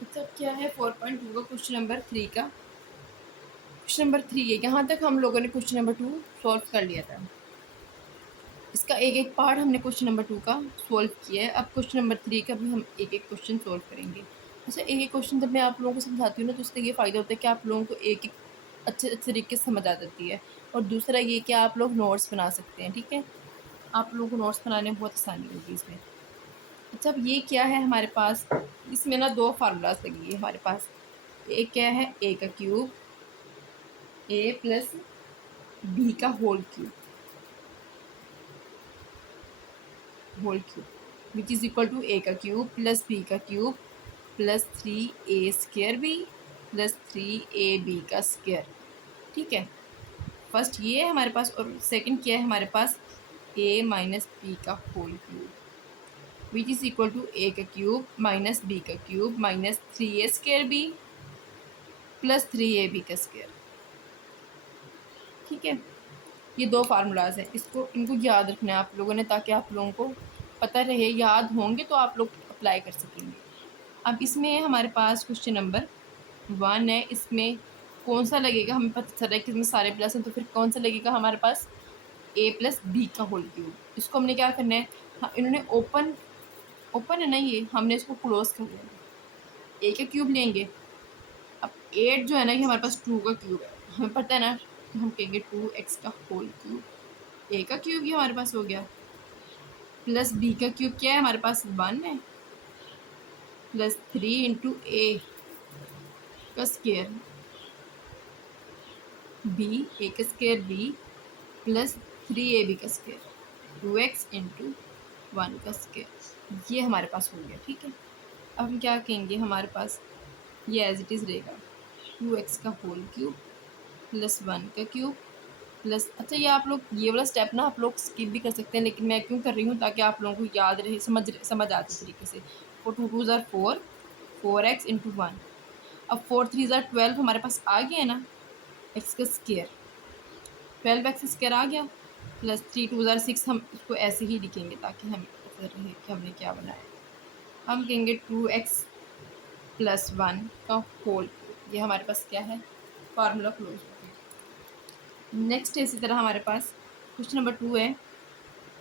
मतलब क्या है 4.2 का क्वेश्चन नंबर 3 का क्वेश्चन नंबर 3 है। यहाँ तक हम लोगों ने क्वेश्चन नंबर 2 सॉल्व कर लिया था। इसका एक एक पार्ट हमने क्वेश्चन नंबर 2 का सॉल्व किया है। अब क्वेश्चन नंबर 3 का भी हम एक एक क्वेश्चन सॉल्व करेंगे। अच्छा, एक एक क्वेश्चन जब मैं आप लोगों को समझाती हूँ ना, तो उससे ये फ़ायदा होता है कि आप लोगों को एक एक अच्छे अच्छे तरीके से समझ आ जाती है। और दूसरा ये कि आप लोग नोट्स बना सकते हैं। ठीक है, आप लोगों को नोट्स बनाने में बहुत आसानी होगी इसमें। अच्छा, अब ये क्या है हमारे पास, इसमें ना दो फार्मूलाज लगी है हमारे पास। एक क्या है, ए का क्यूब, ए प्लस बी का whole cube which is equal to A का क्यूब प्लस बी का cube plus 3a² B plus 3ab का स्क्वायर। ठीक है, फर्स्ट ये है हमारे पास, और सेकंड क्या है हमारे पास, a माइनस बी का whole cube which is equal to A का क्यूब माइनस बी का cube minus 3a² B plus 3ab का स्क्वायर। ठीक है, ये दो फार्मूलाज हैं, इनको याद रखना है आप लोगों ने, ताकि आप लोगों को पता रहे, याद होंगे तो आप लोग अप्लाई कर सकेंगे। अब इसमें हमारे पास क्वेश्चन नंबर 1 है। इसमें कौन सा लगेगा, हमें पता चल रहा है कि इसमें सारे प्लस हैं, तो फिर कौन सा लगेगा हमारे पास, ए प्लस बी का होल क्यूब। इसको हमने क्या करना है, हाँ, इन्होंने ओपन ओपन है ना, ये हमने इसको क्लोज कर देना है। ए का क्यूब लेंगे। अब 8 जो है ना, ये हमारे पास 2 का क्यूब है, हमें पता है ना, तो हम कहेंगे 2x का होल क्यूब। ए का क्यूब ये हमारे पास हो गया, प्लस बी का क्यूब क्या है हमारे पास 1 है, प्लस 3 इंटू ए का स्केयर बी, ए का स्केयर बी प्लस 3ab का स्केयर 2x इंटू 1 का स्केयर। ये हमारे पास हो गया। ठीक है, अब हम क्या कहेंगे, हमारे पास ये एज इट इज़ रहेगा 2x का होल क्यूब प्लस 1 का क्यूब प्लस, अच्छा ये आप लोग ये वाला स्टेप ना आप लोग स्किप भी कर सकते हैं, लेकिन मैं क्यों कर रही हूँ, ताकि आप लोगों को याद रहे, समझ आते तरीके से। 4 2 4 4x इंटू 1। अब 4 3 12 हमारे पास आ गया है ना, एक्स का स्केयर 12x स्केयर आ गया, प्लस 3 2 6। हम इसको ऐसे ही लिखेंगे ताकि हमें पता रहे कि हमने क्या बनाया। हम कहेंगे 2x प्लस 1 का होल क्यूब। ये हमारे पास क्या है, फार्मूला क्लोज हो गया। नेक्स्ट है इसी तरह हमारे पास क्वेश्चन नंबर 2 है।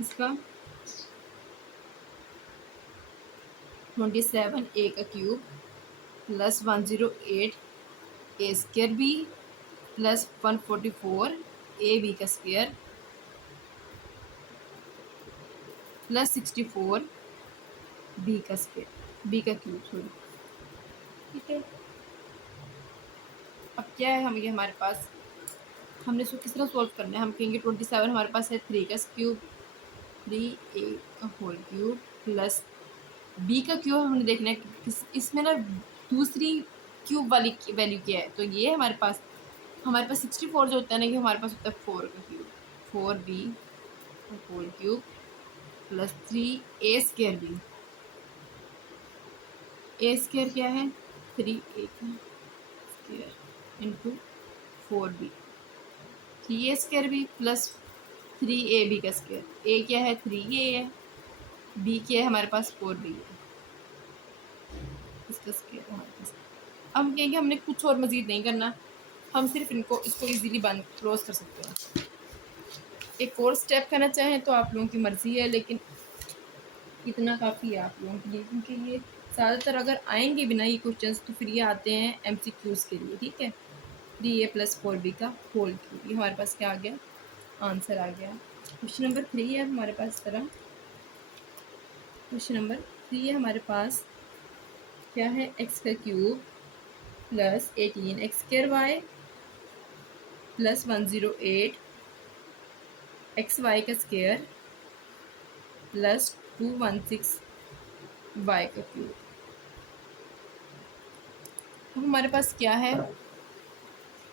इसका 27 a का cube plus 108 a square b plus 144 a b का स्क्र प्लस 64 बी का स्क्र बी का क्यूब सॉरी। ठीक है, अब क्या है, हम ये हमारे पास, हमने इसको किस तरह सॉल्व करना है। हम कहेंगे 27 हमारे पास है 3 का क्यूब 3a का होल क्यूब प्लस बी का क्यूब हमने देखना है कि इसमें ना दूसरी क्यूब वाली वैल्यू क्या है। तो ये हमारे पास 64 जो होता है ना, ये हमारे पास होता है 4 का cube 4b whole cube plus 3a² b. a² क्या है, 3a का square into 4b 3a² B plus 3ab का स्क्वायर। ए क्या है, 3a है, बी क्या है हमारे पास 4b है, इसका स्क्वायर हमारे पास। अब हम कहेंगे हमने कुछ और मज़ीद नहीं करना, हम सिर्फ इसको इजीली बंद क्लोज कर सकते हैं। एक और स्टेप करना चाहें तो आप लोगों की मर्ज़ी है, लेकिन इतना काफ़ी है आप लोगों के लिए, क्योंकि ये ज़्यादातर अगर आएंगे भी ना ये क्वेश्चंस, तो फिर ये आते हैं MCQs के लिए। ठीक है, 3a प्लस 4b का होल क्यूब, ये हमारे पास क्या आ गया, आंसर आ गया। क्वेश्चन नंबर 3 है हमारे पास इस तरह। क्वेश्चन नंबर 3 है हमारे पास, क्या है, x का cube plus 18 x² y plus 108 xy का स्क्वायर प्लस 216 y का क्यूब। अब हमारे पास क्या है,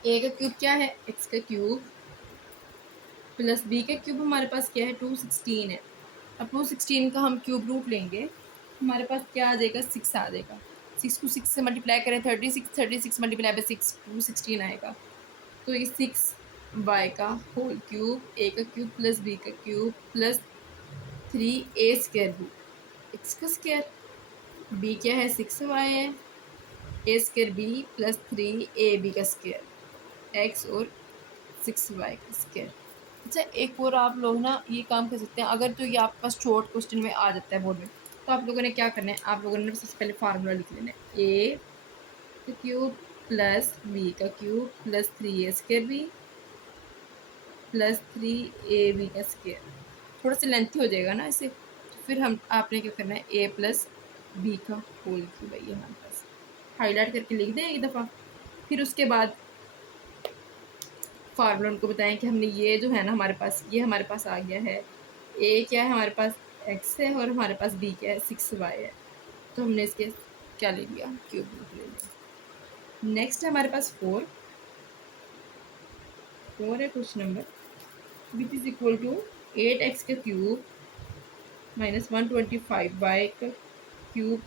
a का क्यूब क्या है, x का क्यूब प्लस b का क्यूब हमारे पास क्या है, 216 है। अब 216 का हम क्यूब रूट लेंगे, हमारे पास क्या आ जाएगा, 6 आ जाएगा। 6 को 6 से मल्टीप्लाई करें 36 मल्टीप्लाई बाई 6 216 आएगा। तो ये 6y का होल क्यूब, a का क्यूब प्लस b का cube plus 3a² b, x का स्क्वायर, b क्या है 6y है ए स्क्र बी प्लस 3ab का स्क्र एक्स और 6y का स्क्र। अच्छा, एक और आप लोग ना ये काम कर सकते हैं, अगर तो ये आपके पास शॉर्ट क्वेश्चन में आ जाता है बोर्ड में, तो आप लोगों ने क्या करना है, आप लोगों ने सबसे पहले फार्मूला लिख लेना है, ए का क्यूब प्लस बी का cube plus 3a square b plus 3ab का स्क्र। थोड़ा सा लेंथी हो जाएगा ना इसे, तो फिर हम आपने क्या करना है, a प्लस बी का होल क्यूब है ये हमारे पास, हाईलाइट करके लिख दें एक दफ़ा। फिर उसके बाद फार्मूला उनको बताएं कि हमने ये जो है ना हमारे पास, ये हमारे पास आ गया है, ए क्या है हमारे पास, एक्स है, और हमारे पास बी क्या है, 6y है। तो हमने इसके क्या ले लिया, क्यूब रूट ले लिया। नेक्स्ट है हमारे पास 4 है question number, which is equal to 8x का क्यूब माइनस 125y का क्यूब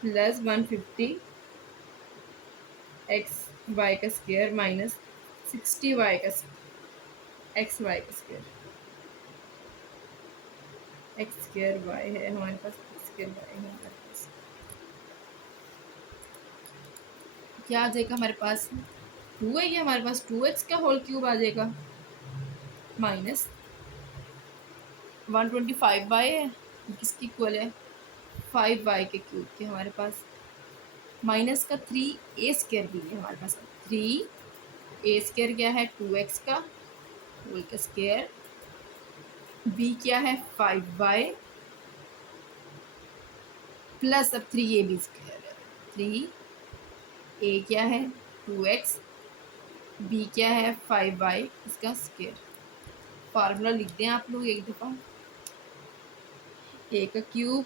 प्लस 150 एक्स वाई का स्क्वायर माइनस 60y का एक्स वाई का स्क्वायर, एक्स स्क्वायर वाई है हमारे पास, एक्स स्क्वायर वाई है हमारे पास। क्या आ जाएगा हमारे पास, 2 है, ये हमारे पास 2x का होल क्यूब आ जाएगा माइनस 125y है, किसकी इक्वल है 5y के क्यूब के हमारे पास, माइनस का 3a स्क्वायर भी है हमारे पास, 3a स्क्वायर क्या है 2x का होल का स्क्वायर, b क्या है 5y प्लस अब 3ab स्क्वायर है, 3a क्या है 2x, b क्या है 5y इसका स्क्वायर। फार्मूला लिख दें आप लोग एक दफ़ा, a का क्यूब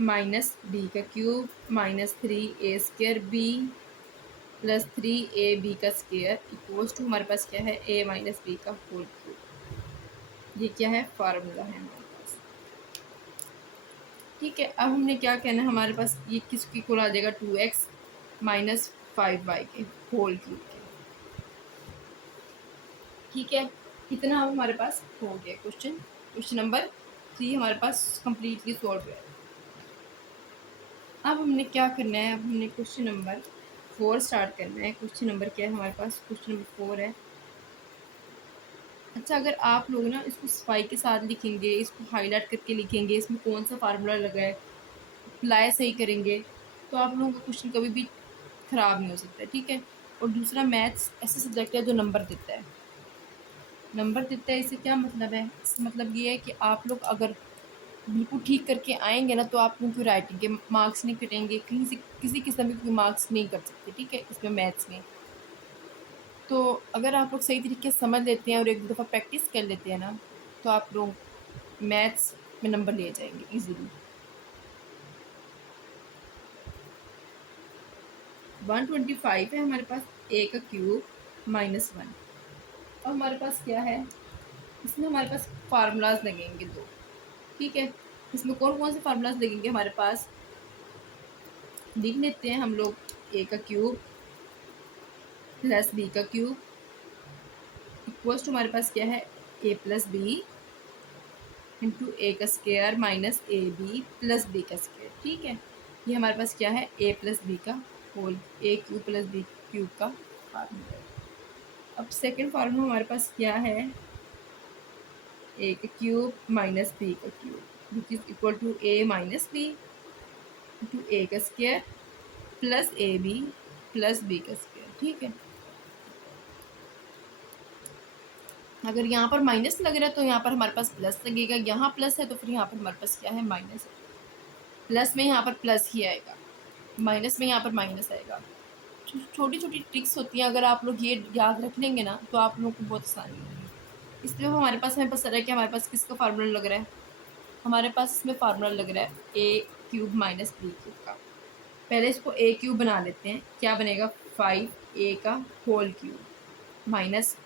माइनस b का cube minus 3a square b plus 3ab का स्क्वायर इक्वल्स टू हमारे पास क्या है a माइनस b का होल क्यूब। ये क्या है, फार्मूला है हमारे पास। ठीक है, अब हमने क्या कहना है, हमारे पास ये किसकी इक्वल आ जाएगा 2x माइनस 5y के होल क्यूब के। ठीक है, इतना अब हमारे पास हो गया क्वेश्चन नंबर 3 हमारे पास कंप्लीटली सॉल्व है। अब हमने क्या करना है, अब हमने क्वेश्चन नंबर 4 स्टार्ट करना है। क्वेश्चन नंबर क्या है हमारे पास, क्वेश्चन नंबर 4 है। अच्छा, अगर आप लोग ना इसको सफाई के साथ लिखेंगे, इसको हाईलाइट करके लिखेंगे, इसमें कौन सा फार्मूला लगा है, अप्लाई सही करेंगे, तो आप लोगों का क्वेश्चन कभी भी ख़राब नहीं हो सकता है। ठीक है, और दूसरा मैथ्स ऐसा सब्जेक्ट है जो नंबर देता है, इससे क्या मतलब है, इसका मतलब ये है कि आप लोग अगर बिल्कुल ठीक करके आएंगे ना, तो आप लोगों की राइटिंग के मार्क्स नहीं कटेंगे, कहीं से किसी किस्म के कोई मार्क्स नहीं कर सकते। ठीक है, इसमें मैथ्स में तो अगर आप लोग सही तरीके से समझ लेते हैं और एक दफ़ा प्रैक्टिस कर लेते हैं ना, तो आप लोग मैथ्स में नंबर ले जाएंगे इजीली। 125 है हमारे पास, a का क्यूब माइनस 1, और हमारे पास क्या है, इसमें हमारे पास फार्मूलाज लगेंगे 2। ठीक है, इसमें कौन कौन से फार्मूलाज लगेंगे हमारे पास, लिख लेते हैं हम लोग, a का क्यूब प्लस b का क्यूब इक्वल्स टू हमारे पास क्या है, a प्लस बी इंटू ए का square minus A B plus B का स्क्वायर। ठीक है, ये हमारे पास क्या है, a प्लस बी का whole, a cube plus B cube का फार्मूला। अब सेकंड फार्मूला हमारे पास क्या है, a का क्यूब माइनस बी का cube which is equal to a minus b into ए का square plus A B plus B का स्क्वायर। ठीक है, अगर यहाँ पर माइनस लग रहा है तो यहाँ पर हमारे पास प्लस लगेगा, यहाँ प्लस है तो फिर यहाँ पर हमारे पास क्या है, माइनस है। प्लस में यहाँ पर प्लस ही आएगा, माइनस में यहाँ पर माइनस आएगा। छोटी छोटी ट्रिक्स होती हैं, अगर आप लोग ये याद रख लेंगे ना, तो आप लोगों को बहुत आसानी होगी। इसलिए हमारे पास हमें पता है कि हमारे पास किसका फार्मूला लग रहा है, हमारे पास इसमें फार्मूला लग रहा है a cube minus b cube का। पहले इसको a क्यूब बना लेते हैं, क्या बनेगा, 5a का होल क्यूब माइनस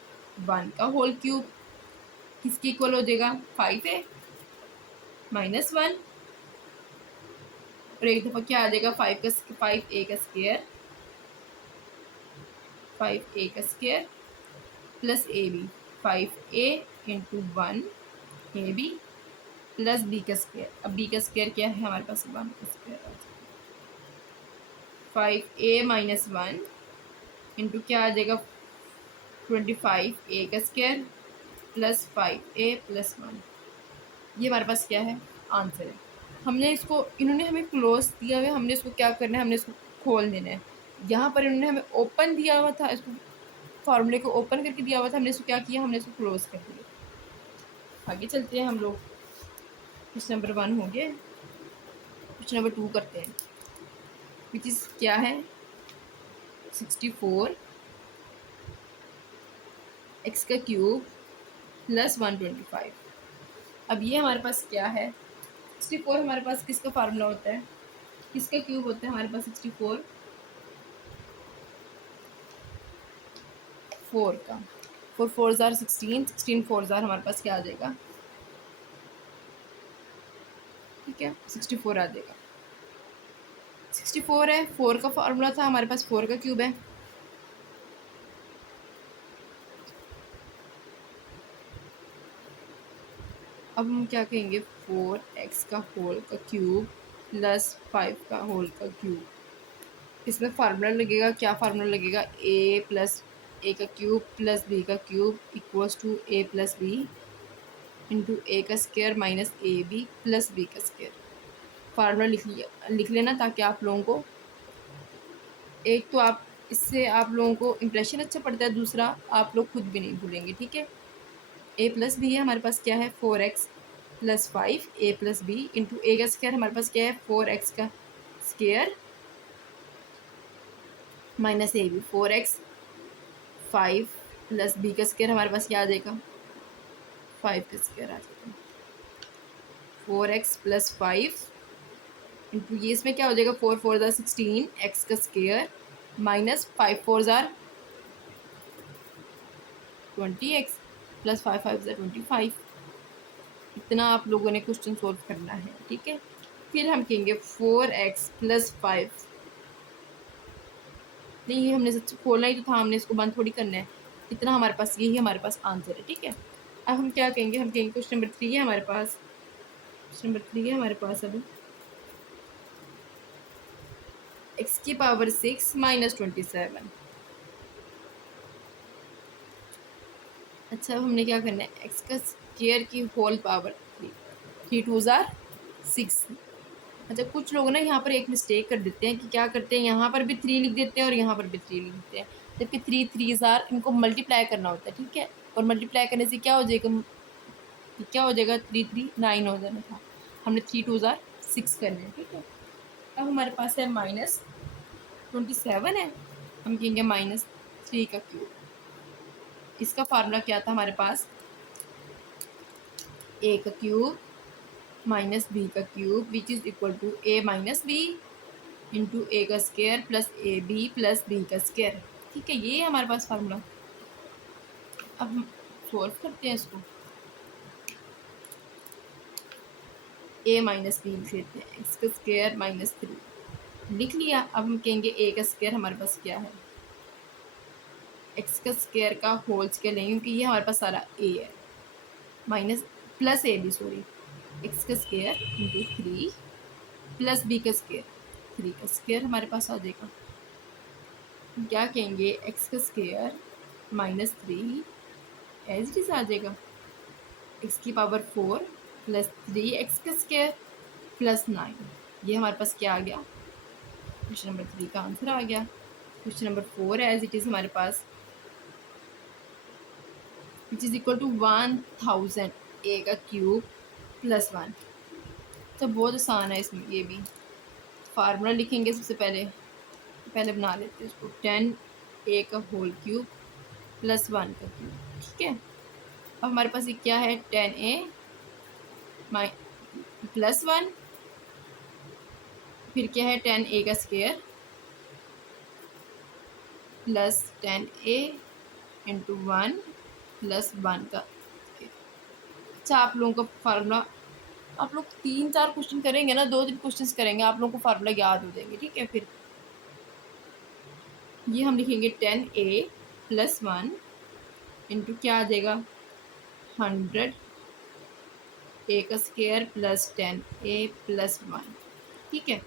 1 का होल क्यूब, किसकी इक्वल हो जाएगा, 5a माइनस 1, और एक दफ़ा क्या आ जाएगा, 5a का स्क्वायर, 5a का square plus A B, 5a into 1 A B plus B का स्क्वायर। अब बी का स्क्वायर क्या है हमारे पास, 1 का स्क्वायर आ जाएगा। 5a-1 इंटू क्या आ जाएगा 25a का स्क्वायर प्लस 5a+1। ये हमारे पास क्या है, आंसर है। हमने इसको, इन्होंने हमें क्लोज दिया हुआ है, हमने इसको क्या करना है, हमने इसको खोल देना है। यहाँ पर इन्होंने हमें ओपन दिया हुआ था, इसको फार्मूले को ओपन करके दिया हुआ था, हमने इसको क्या किया, हमने इसको क्लोज कर दिया। आगे चलते हैं हम लोग। क्वेश्चन नंबर 1 हो गया, क्वेश्चन नंबर 2 करते हैं, विच इज़ क्या है 64 x का क्यूब प्लस 125। अब ये हमारे पास क्या है, 64 हमारे पास किसका फार्मूला होता है, किसका क्यूब होता है हमारे पास 64, 4 का। 4 4 ज़ार 16, 16 4 ज़ार हमारे पास क्या आ जाएगा, ठीक है 64 आ जाएगा। 64 है, 4 का फार्मूला था हमारे पास, 4 का क्यूब है। अब हम क्या कहेंगे, 4x का होल का क्यूब प्लस 5 का होल का क्यूब। इसमें फार्मूला लगेगा, क्या फार्मूला लगेगा, a का क्यूब प्लस b का cube equals to a+b into a का square minus ab plus b का स्क्वायर। फार्मूला लिख लेना, ताकि आप लोगों को, एक तो आप इससे आप लोगों को इम्प्रेशन अच्छा पड़ता है, दूसरा आप लोग खुद भी नहीं भूलेंगे, ठीक है। a+b है हमारे पास क्या है 4x plus 5 a+b into a का स्क्वायर हमारे पास क्या है 4x का square minus ab 4x 5 plus b का स्क्वायर हमारे पास क्या आ जाएगा 5 का स्क्वायर आ जाएगा 4x प्लस 5 इंटू ये इसमें क्या हो जाएगा 4 4 ज़ार 16 x का स्क्वायर माइनस 5 4 ज़ार 20x प्लस 5 5 ज़ार 25। इतना आप लोगों ने क्वेश्चन सोल्व करना है, ठीक है। फिर हम कहेंगे 4x प्लस 5, नहीं ये हमने सच खोलना ही तो था, हमने इसको बंद थोड़ी करना है। इतना हमारे पास, यही हमारे पास आंसर है, ठीक है। अब हम क्या कहेंगे, हम कहेंगे क्वेश्चन नंबर 3 है हमारे पास, क्वेश्चन नंबर 3 है हमारे पास। अब x की पावर 6 माइनस 27। अच्छा, अब हमने क्या करना है, x का स्क्वायर की होल पावर 3, 3 2 ज़ार 6। अच्छा, कुछ लोग ना यहाँ पर एक मिस्टेक कर देते हैं कि क्या करते हैं, यहाँ पर भी 3 लिख देते हैं और यहाँ पर भी 3 लिख देते हैं, जबकि 3 3 ज़ार इनको मल्टीप्लाई करना होता है, ठीक है। और मल्टीप्लाई करने से क्या हो जाएगा, 3 3 9 हो जाना था, हमने 3 2 ज़ार 6 करना है, ठीक है। अब हमारे पास है माइनस 27 है, हम कहेंगे -3 का क्यूब। इसका फार्मूला क्या था हमारे पास, a का क्यूब माइनस b का cube which is equal to a minus b into a का square plus ab plus b का स्क्वायर, ठीक है। ये हमारे पास फार्मूला। अब हम सॉल्व करते हैं इसको, a माइनस बी लिख लेते हैं, x का स्क्वायर माइनस 3 लिख लिया। अब हम कहेंगे a का स्क्वायर हमारे पास क्या है, x का स्क्वायर का होल स्क्वायर लेंगे, क्योंकि ये हमारे पास सारा a है, माइनस प्लस ए बी सॉरी, x का स्क्वायर इंटू 3 प्लस b का स्क्वायर, 3 का स्क्वायर हमारे पास आ जाएगा। क्या कहेंगे, x का square minus 3 as it is आ जाएगा, x की पावर 4 प्लस 3x का स्क्वायर प्लस 9। ये हमारे पास क्या आ गया, क्वेश्चन नंबर 3 का आंसर आ गया। Question number 4 as it is हमारे पास, which is equal to 1000 a का क्यूब प्लस 1। तो बहुत आसान है इसमें, ये भी फार्मूला लिखेंगे सबसे पहले बना लेते हैं इसको, 10 a का होल क्यूब प्लस 1 का क्यूब, ठीक है। अब हमारे पास ये क्या है, 10a प्लस 1, फिर क्या है 10a का square plus 10a into 1 plus 1 का। अच्छा, आप लोगों का फार्मूला, आप लोग 3 4 क्वेश्चन करेंगे ना, 2 3 क्वेश्चन करेंगे, आप लोगों को फार्मूला याद हो जाएंगे, ठीक है। फिर ये हम लिखेंगे 10a प्लस 1 इंटू क्या आ जाएगा 100 a का स्क्वायर प्लस 10a प्लस 1, ठीक है।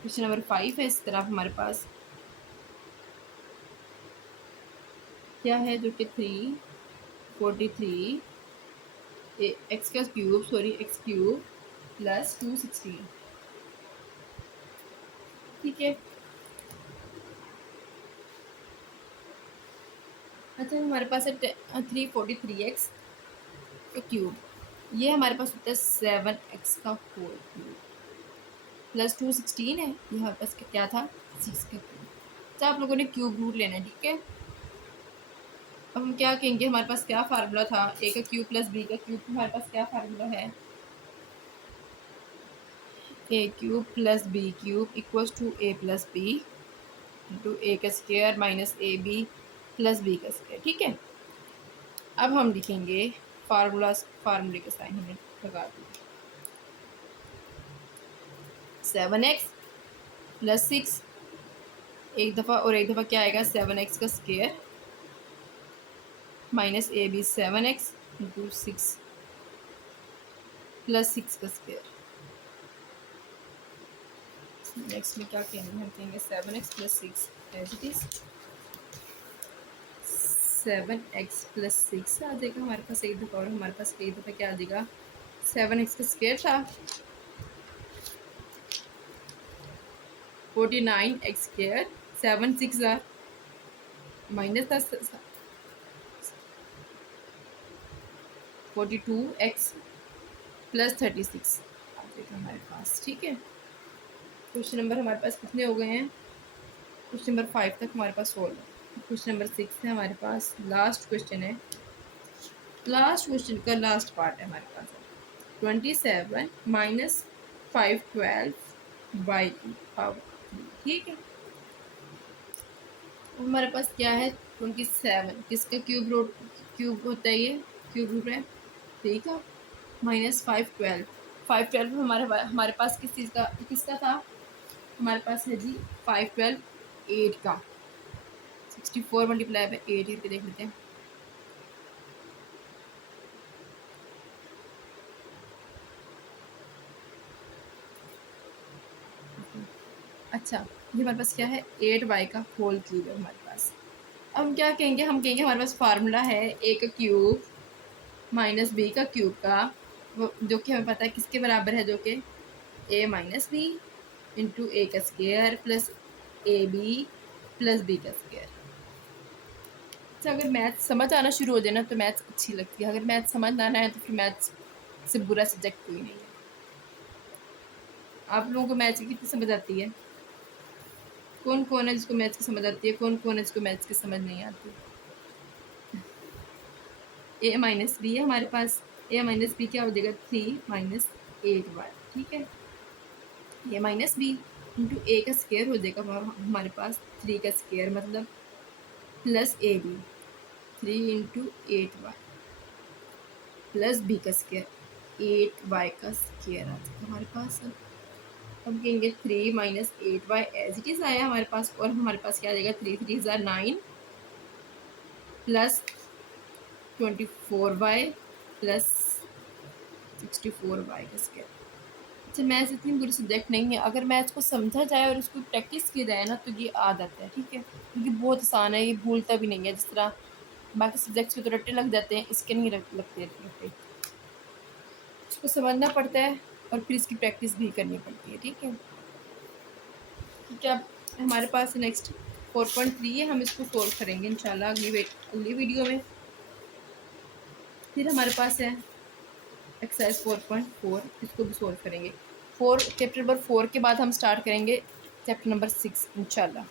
क्वेश्चन नंबर 5 है इस तरफ हमारे पास क्या है, जो कि 343 एक्स का क्यूब एक्स क्यूब प्लस 216, ठीक है। अच्छा हमारे पास है 343 एक्स का क्यूब, ये हमारे पास होता है 7 एक्स का होल क्यूब प्लस 216 है, ये हमारे पास क्या था 6 का क्यूब। तो आप लोगों ने क्यूब रूट लेना है, ठीक है। अब हम क्या कहेंगे, हमारे पास क्या फार्मूला था, ए का क्यूब प्लस बी का क्यूब, हमारे पास क्या फार्मूला है, A cube plus B cube equals to A plus B into ए का square minus A B plus B का स्क्वायर, ठीक है। अब हम लिखेंगे फार्मूले का साइन हमने लगा दिया, 7x प्लस 6 एक दफ़ा और एक दफ़ा क्या आएगा 7x का स्क्वायर माइनस ए बी 7x इंटू 6 प्लस 6 का स्क्वायर। नेक्स्ट में क्या कहेंगे, हम कहेंगे 7x plus 6 as it is 7x plus 6 आ जाएगा हमारे पास एक दफ़ा, और हमारे पास एक दफ़ा क्या आ जाएगा 7x का स्क्वायर था 49x स्क्वायर 7 6 माइनस था 42x प्लस 36 आ जाएगा हमारे पास, ठीक है। क्वेश्चन नंबर हमारे पास कितने हो गए हैं, क्वेश्चन नंबर 5 तक हमारे पास सॉल्व है। क्वेश्चन नंबर 6 है हमारे पास, लास्ट क्वेश्चन है, लास्ट क्वेश्चन का लास्ट पार्ट है हमारे पास 27 माइनस 512 बाई पावर, ठीक है। हमारे पास क्या है 27, किसका क्यूब होता है, ये क्यूब रूट है 3 का माइनस 512 हमारे पास किस चीज़ का किसका था, हमारे पास है जी 512 8 का 64 मल्टीप्लाई बाई 8 करके देख लेते हैं। अच्छा ये हमारे पास क्या है 8y का होल क्यूब है हमारे पास। अब हम क्या कहेंगे, हम कहेंगे हमारे पास फार्मूला है a का क्यूब माइनस बी का क्यूब का, जो कि हमें पता है किसके बराबर है, जो कि a माइनस बी इंटू ए का square plus A B plus B का स्क्वायर। अच्छा अगर मैथ समझ आना शुरू हो जाए ना तो मैथ्स अच्छी लगती है, अगर मैथ समझ ना आना है तो फिर मैथ्स से बुरा सब्जेक्ट कोई नहीं है। आप लोगों को मैथ्स की कितनी समझ आती है, कौन कौन है जिसको मैथ्स की समझ आती है, कौन कौन है जिसको मैथ्स की समझ नहीं आती। ए माइनस बी है हमारे पास, ए माइनस बी क्या हो जाएगा 3 माइनस 8y, ठीक है। ए माइनस बी इंटू ए का स्क्वायर हो जाएगा हमारे पास 3 का स्क्वायर मतलब प्लस ए b 3 into 8y plus B का स्क्वायर 8y का स्क्वायर आ जाएगा हमारे पास। हम कहेंगे 3 minus 8y as it is आया हमारे पास, और हमारे पास क्या आ जाएगा 3 3 ज़ा 9 प्लस 24y प्लस 64y का स्क्वायर। अच्छा मैथ्स इतनी बुरी सब्जेक्ट नहीं है, अगर मैथ्स को समझा जाए और उसको प्रैक्टिस की जाए ना तो ये आ जाता है, ठीक है, क्योंकि बहुत आसान है, ये भूलता भी नहीं है। जिस तरह बाकी सब्जेक्ट्स के तो रट्टे लग जाते हैं, इसके नहीं लगते रट्टे, इसको समझना पड़ता है और फिर इसकी प्रैक्टिस भी करनी पड़ती है, ठीक है। ठीक है अब हमारे पास नेक्स्ट 4.3 है, हम इसको सोल्व करेंगे इंशाल्लाह अगली वीडियो में। फिर हमारे पास है एक्सरसाइज 4.4, इसको भी सोल्व करेंगे। चैप्टर नंबर 4 के बाद हम स्टार्ट करेंगे चैप्टर नंबर 6 इंशाल्लाह।